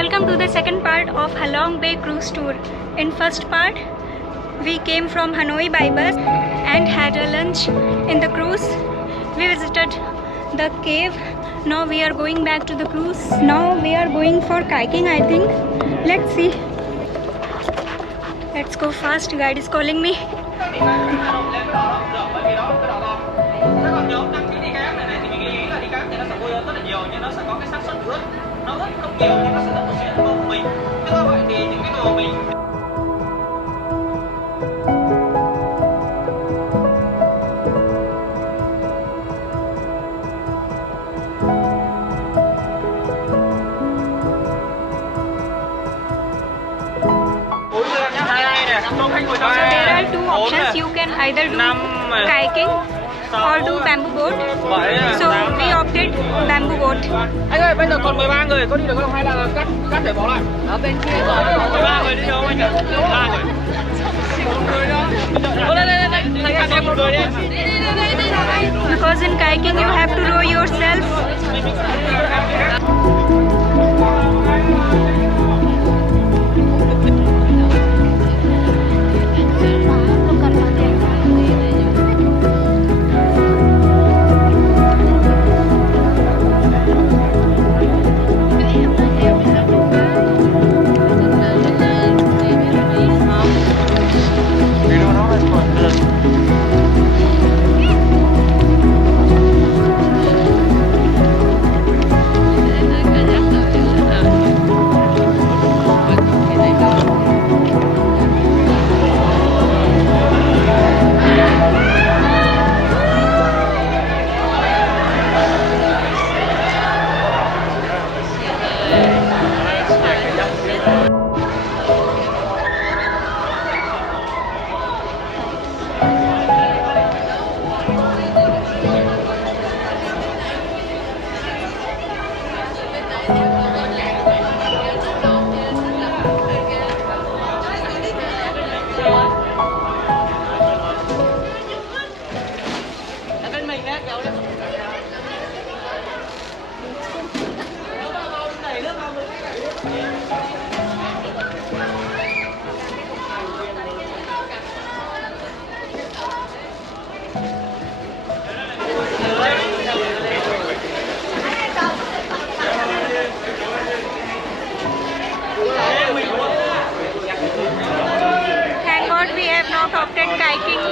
Welcome to the second part of Halong Bay cruise tour. In first part, we came from Hanoi by bus and had a lunch in the cruise. We visited the cave. Now we are going back to the cruise. Now we are going for kayaking, I think. Let's see. Let's go fast. Guide is calling me. So there are two options. You can either do kayaking or do bamboo boat. So we opted bamboo boat. Anh ơi, bây giờ còn 13 người, có đi được không hay là cắt để bỏ lại? Ở bên kia rồi. 13 người đi đâu anh ạ? 3 người. Đây, em một người đi. Because in kayaking you have to row yourself. Opted kayaking.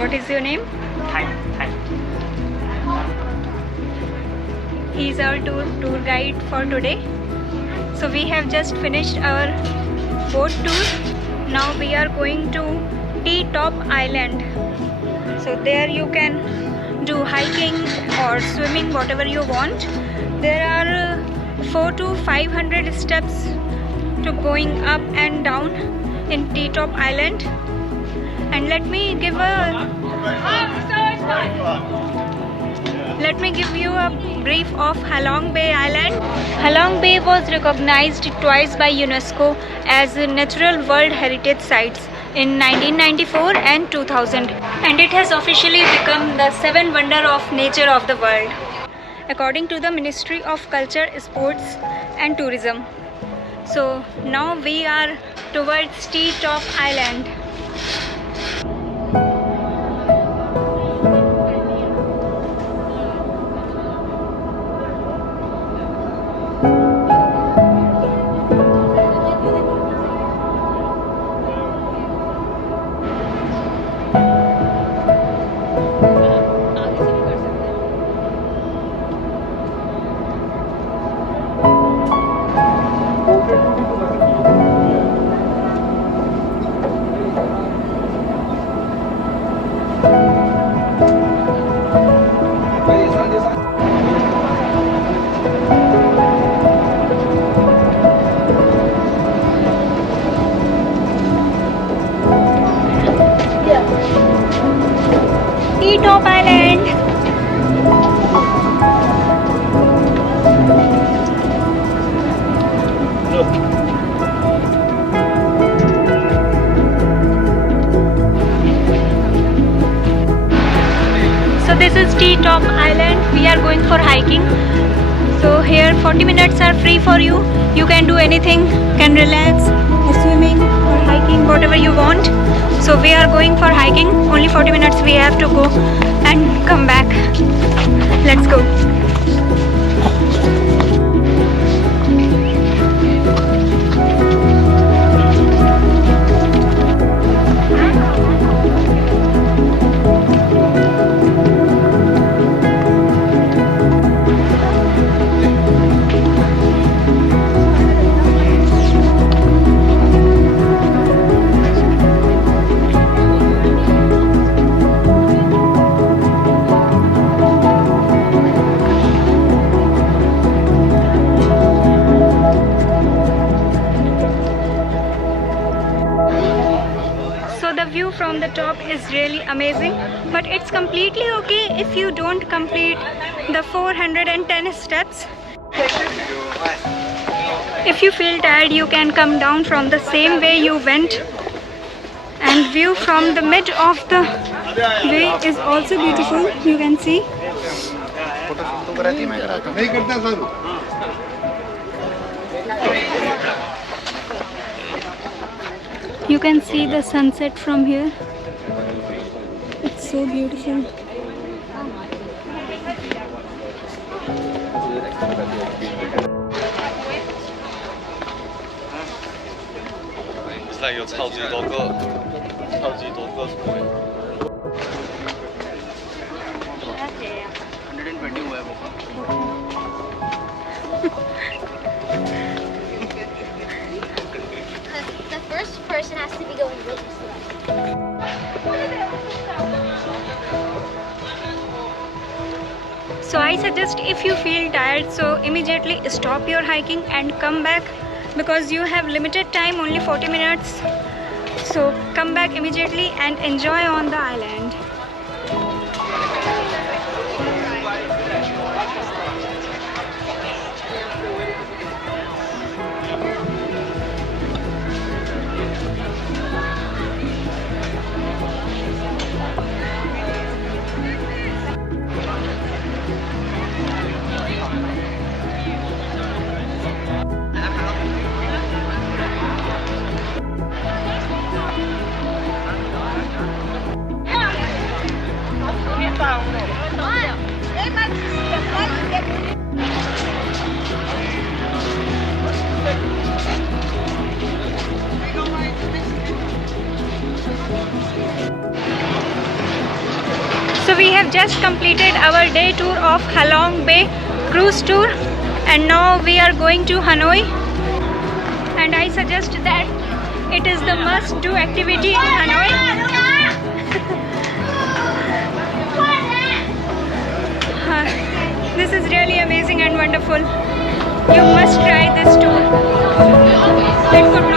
What is your name? Thành. He is our tour guide for today. So we have just finished our boat tour. Now we are going to T-Top Island. So there you can do hiking or swimming, whatever you want. There are 400 to 500 steps to going up and down in T-Top Island. And let me give you a brief of Halong Bay Island. Halong Bay was recognized twice by UNESCO as Natural World Heritage Sites in 1994 and 2000, and it has officially become the 7th wonder of nature of the world. according to the Ministry of Culture, Sports and Tourism. So now we are towards T Top Island. T Top Island. So this is T Top Island. We are going for hiking. So here 40 minutes are free for you. You can do anything, can relax, or swimming or hiking, whatever you want. So we are going for hiking. Only 40 minutes we have to go and come back. Let's go. View from the top is really amazing, but it's completely okay if you don't complete the 410 steps. If you feel tired, you can come down from the same way you went, and view from the mid of the way is also beautiful. You can see. You can see the sunset from here. It's so beautiful. It's like 有超级多个什么 120हुआ है The first person has to be going really slow. So I suggest if you feel tired, so immediately stop your hiking and come back, because you have limited time, only 40 minutes. So come back immediately and enjoy on the island. So we have just completed our day tour of Halong Bay cruise tour, and now we are going to Hanoi, and I suggest that it is the must do activity in Hanoi. This is really amazing and wonderful. You must try this tour. It could